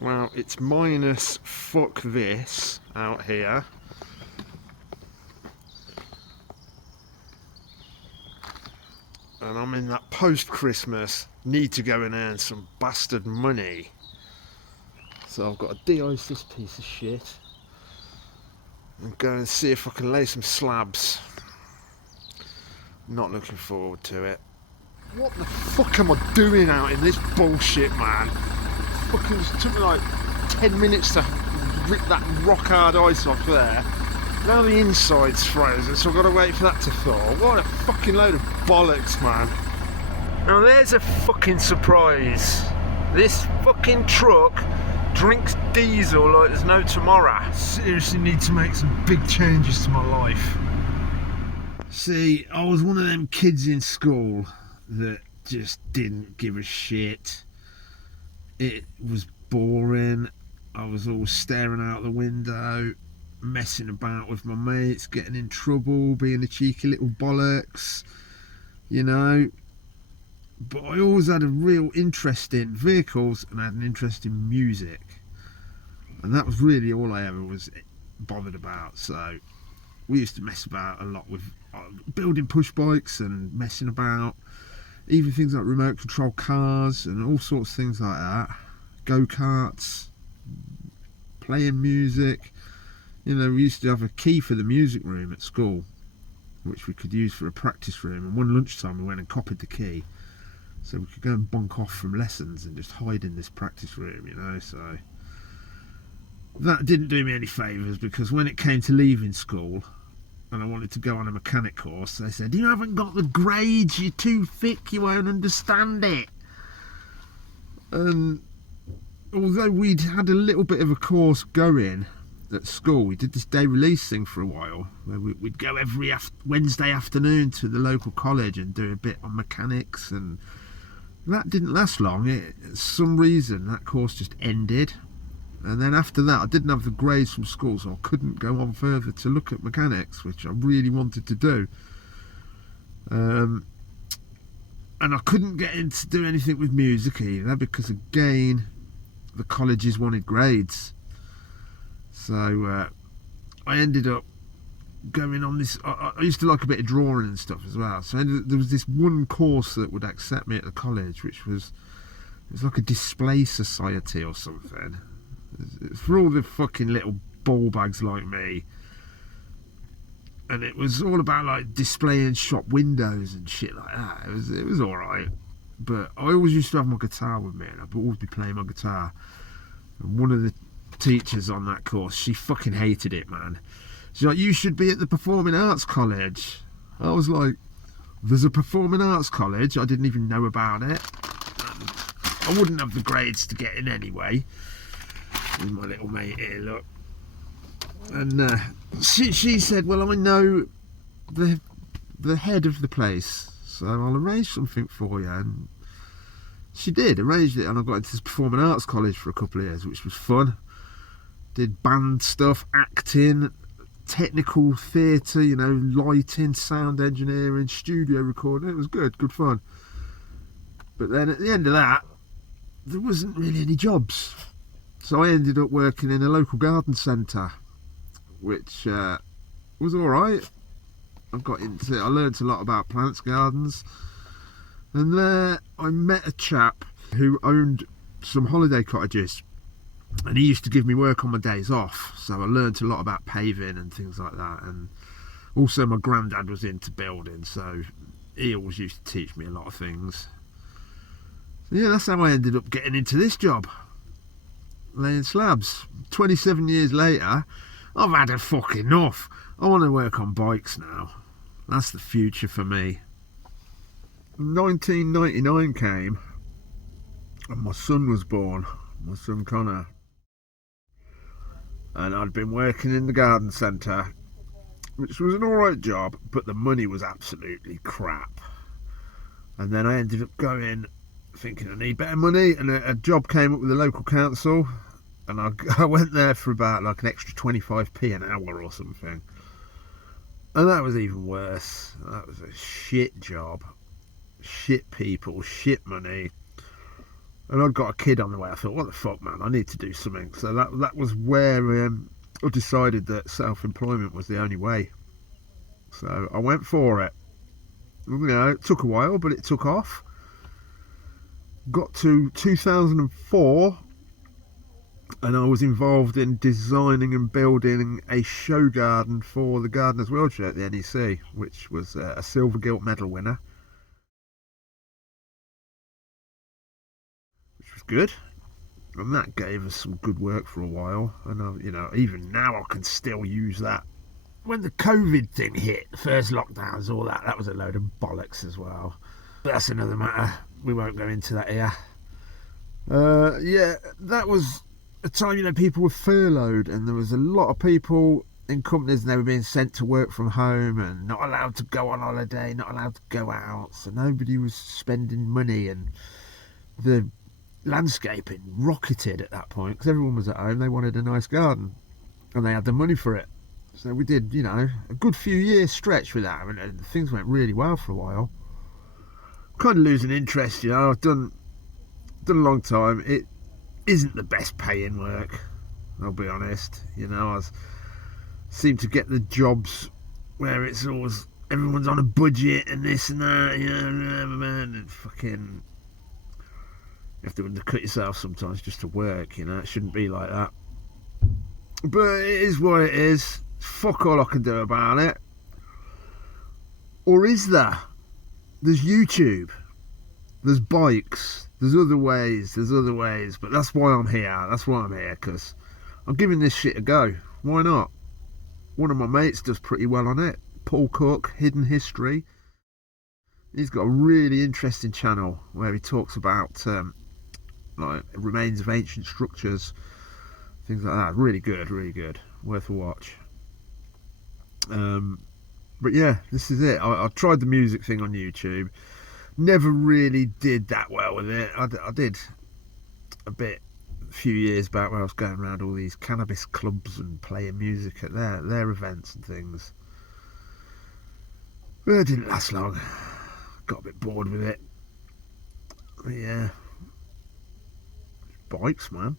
Well, it's minus fuck this out here. And I'm in that post-Christmas need to go and earn some bastard money. So I've got to de-ice this piece of shit and go and see if I can lay some slabs. Not looking forward to it. What the fuck am I doing out in this bullshit, man? Fucking it took me like 10 minutes to rip that rock hard ice off there. Now the inside's frozen, so I've got to wait for that to thaw. What a fucking load of bollocks, man. Now there's a fucking surprise. This fucking truck drinks diesel like there's no tomorrow. Seriously need to make some big changes to my life. See, I was one of them kids in school that just didn't give a shit. It was boring. I was always staring out the window, messing about with my mates, getting in trouble, being a cheeky little bollocks, you know. But I always had a real interest in vehicles and I had an interest in music. And that was really all I ever was bothered about. So we used to mess about a lot with building push bikes and messing about. Even things like remote control cars and all sorts of things like that. Go-karts, playing music. You know, we used to have a key for the music room at school, which we could use for a practice room. And one lunchtime we went and copied the key. So we could go and bonk off from lessons and just hide in this practice room, you know. So that didn't do me any favours, because when it came to leaving school and I wanted to go on a mechanic course, they said, you haven't got the grades, you're too thick, you won't understand it. And although we'd had a little bit of a course going at school, we did this day release thing for a while, where we'd go every Wednesday afternoon to the local college and do a bit on mechanics, and that didn't last long. For some reason that course just ended, and then after that I didn't have the grades from school, so I couldn't go on further to look at mechanics, which I really wanted to do. And I couldn't get in to do anything with music either, because again the colleges wanted grades. So I ended up going on this. I used to like a bit of drawing and stuff as well. So there was this one course that would accept me at the college, which was, it was like a display society or something. It's for all the fucking little ball bags like me. And it was all about like displaying shop windows and shit like that. It was all right. But I always used to have my guitar with me, and I'd always be playing my guitar. And one of the teachers on that course, she fucking hated it, man. She's like, you should be at the Performing Arts College. I was like, there's a Performing Arts College? I didn't even know about it. I wouldn't have the grades to get in anyway. With my little mate here, look. And she said, well, I know the head of the place, so I'll arrange something for you. And she did, arranged it, and I got into this Performing Arts College for a couple of years, which was fun. Did band stuff, acting, technical theatre, you know, lighting, sound engineering, studio recording. It was good fun. But then at the end of that, there wasn't really any jobs. So I ended up working in a local garden centre, which was alright. I learned a lot about plants, gardens. And there I met a chap who owned some holiday cottages. And he used to give me work on my days off, so I learnt a lot about paving and things like that. And also my granddad was into building, so he always used to teach me a lot of things. So yeah, that's how I ended up getting into this job, laying slabs. 27 years later, I've had a fucking enough. I want to work on bikes now. That's the future for me. 1999 came and my son was born, my son Connor. And I'd been working in the garden centre, which was an alright job, but the money was absolutely crap. And then I ended up going, thinking I need better money, and a job came up with the local council, and I went there for about like an extra 25p an hour or something. And that was even worse. That was a shit job. Shit people, shit money. And I'd got a kid on the way. I thought, what the fuck, man, I need to do something. So that was where I decided that self-employment was the only way. So I went for it. It took a while, but it took off. Got to 2004, and I was involved in designing and building a show garden for the Gardener's World Show at the NEC, which was a silver gilt medal winner, which was good. And that gave us some good work for a while. And even now I can still use that. When the COVID thing hit, the first lockdowns, all that was a load of bollocks as well. But that's another matter. We won't go into that here. That was a time, people were furloughed, and there was a lot of people in companies, and they were being sent to work from home and not allowed to go on holiday, not allowed to go out. So nobody was spending money, and the landscaping rocketed at that point because everyone was at home. They wanted a nice garden, and they had the money for it. So we did, a good few years stretch with that, and things went really well for a while. Kind of losing interest, I've done a long time. It isn't the best paying work, I'll be honest. I seem to get the jobs where it's always everyone's on a budget and this and that, and fucking you have to undercut yourself sometimes just to work. It shouldn't be like that, but it is what it is. Fuck all I can do about it. Or is there? There's YouTube, there's bikes, there's other ways, but that's why I'm here. Because I'm giving this shit a go. Why not? One of my mates does pretty well on it, Paul Cook, Hidden History. He's got a really interesting channel where he talks about like remains of ancient structures, things like that. Really good, worth a watch. But yeah, this is it. I tried the music thing on YouTube. Never really did that well with it. I did a bit a few years back when I was going around all these cannabis clubs and playing music at their events and things. But it didn't last long. Got a bit bored with it. But yeah. Bikes, man.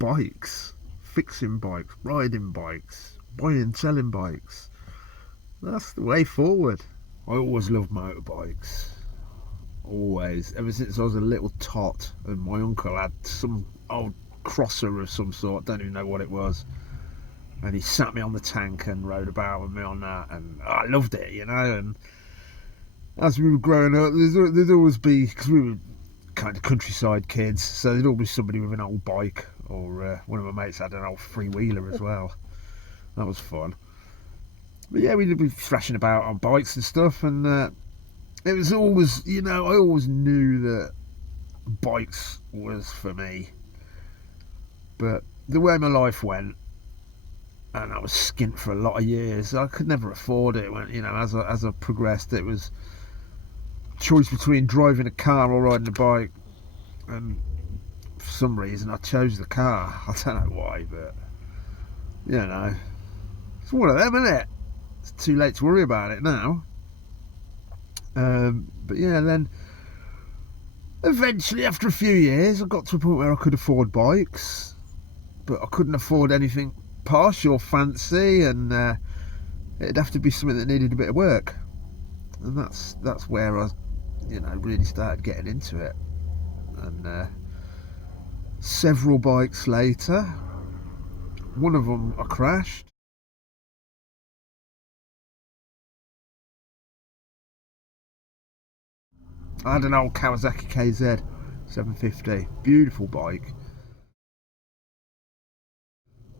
Bikes. Fixing bikes. Riding bikes. Buying, selling bikes. That's the way forward. I always loved motorbikes. Always. Ever since I was a little tot, and my uncle had some old crosser of some sort, don't even know what it was, and he sat me on the tank and rode about with me on that, and I loved it, and as we were growing up, there'd always be, because we were kind of countryside kids, so there'd always be somebody with an old bike, or one of my mates had an old freewheeler as well. That was fun. But yeah, we'd be thrashing about on bikes and stuff, and it was always, I always knew that bikes was for me. But the way my life went, and I was skint for a lot of years, I could never afford it. When as I progressed, it was a choice between driving a car or riding a bike, and for some reason I chose the car. I don't know why, but it's one of them, isn't it? It's too late to worry about it now. But yeah, then eventually, after a few years, I got to a point where I could afford bikes, but I couldn't afford anything posh or fancy, and it'd have to be something that needed a bit of work. And that's where I, really started getting into it. And several bikes later, one of them I crashed. I had an old Kawasaki KZ 750, beautiful bike.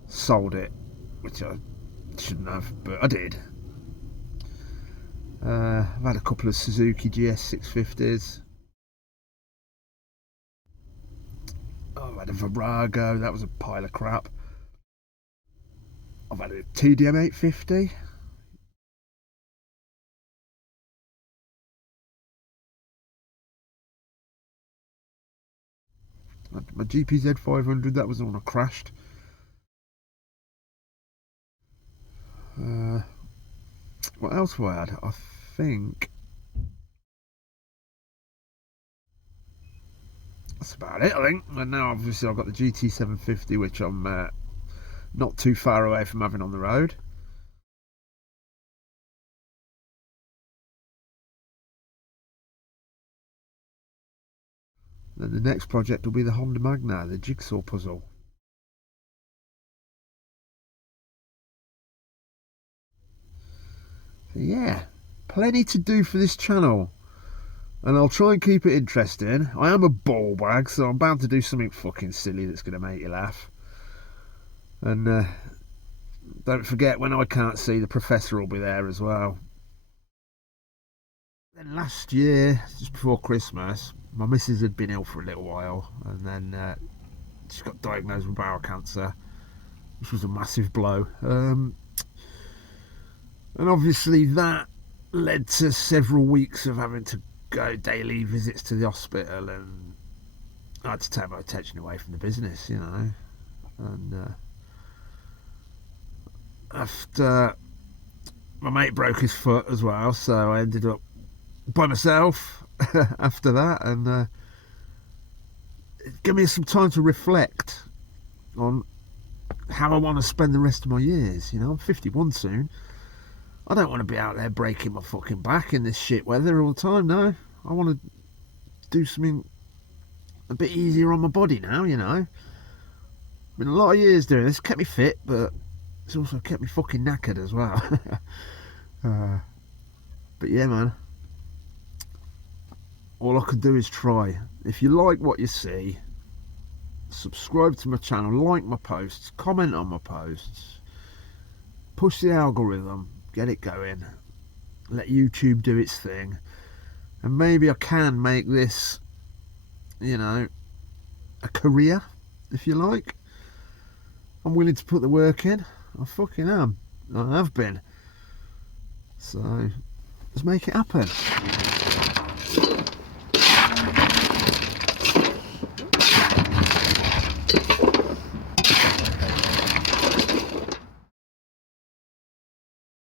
Sold it, which I shouldn't have, but I did. I've had a couple of Suzuki GS 650s. I've had a Virago, that was a pile of crap. I've had a TDM 850. My GPZ 500, that was the one I crashed. What else have I had? I think that's about it, I think. And now obviously I've got the GT750, which I'm not too far away from having on the road. Then the next project will be the Honda Magna, the jigsaw puzzle. So yeah, plenty to do for this channel, and I'll try and keep it interesting. I am a ball bag, so I'm bound to do something fucking silly that's going to make you laugh. And don't forget, when I can't see, the professor will be there as well. Then last year, just before Christmas, my missus had been ill for a little while, and then she got diagnosed with bowel cancer, which was a massive blow. And obviously that led to several weeks of having to go daily visits to the hospital, and I had to take my attention away from the business, you know. And after my mate broke his foot as well, so I ended up by myself after that, and it gave me some time to reflect on how I want to spend the rest of my years. You know, I'm 51 soon. I don't want to be out there breaking my fucking back in this shit weather all the time. No, I want to do something a bit easier on my body now, you know. Been a lot of years doing this, kept me fit, but it's also kept me fucking knackered as well. But yeah, man, all I can do is try. If you like what you see, subscribe to my channel, like my posts, comment on my posts, push the algorithm, get it going, let YouTube do its thing, and maybe I can make this, you know, a career, if you like. I'm willing to put the work in. I fucking am. I have been. So let's make it happen.